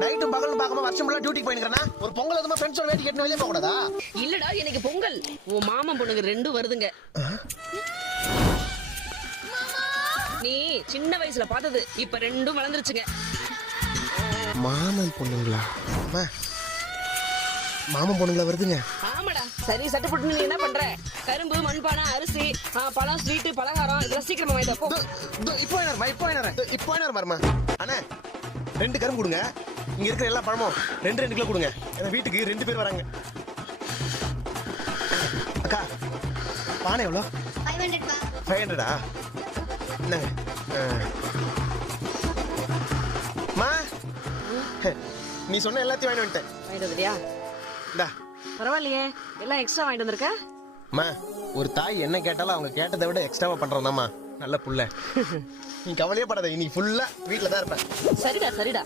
நைட்டும் பகலும் பார்க்காம வருஷம் ஃபுல்லா டியூட்டிக்கு போயிருக்கேன்னா ஒரு பொங்கல் அதுமா ஃப்ரெண்ட்ஸோட வேட்டி கட்டின வெளியே போக கூடாதா? இல்லடா எனக்கு பொங்கல் உன் மாமன் பொண்ணுங்க ரெண்டும் வருதுங்க. நீ சின்ன வயசுல பார்த்தது இப்ப ரெண்டும் வளர்ந்துருச்சுங்க. மாமன் பொண்ணுங்களா? அம்மா, மாமன் பொண்ணுங்களா வருதுங்க? ஆமாடா. சரி சட்டை போட்டு நீ என்ன பண்ற? கரும்பு, மண்பானை, அரிசி, பழம், ஸ்வீட்டு, பலகாரம் இதெல்லாம் சீக்கிரமா வாங்கிட்டு வா, போ. இப்போ என்ன வரமா? அண்ணா 2 கரும்பு கொடுங்க. இங்க இருக்கிற எல்லா பழமும் 2 கிலோ கொடுங்க. ஏன்னா வீட்டுக்கு 2 பேர் வராங்க. அக்கா பானை எவ்வளோ? 500. என்னங்க மா, நீ சொன்ன எல்லாத்தையும் வாங்கிட்டு வந்துட்டேன். வாங்கிட்டு வந்துட்டியா? இந்தா. பரவாயில்லையே, எல்லாம் எக்ஸ்ட்ரா வாங்கிட்டு வந்திருக்க. அம்மா, ஒரு தாய் என்ன கேட்டாலும் அவங்க கேட்டதை விட எக்ஸ்ட்ராவா பண்றோம்தாம்மா நல்ல புள்ள. நீ கவலையே படாத, இன்னைக்கு ஃபுல்லா வீட்டுல தான் இருப்பேன். சரிடா சரிடா.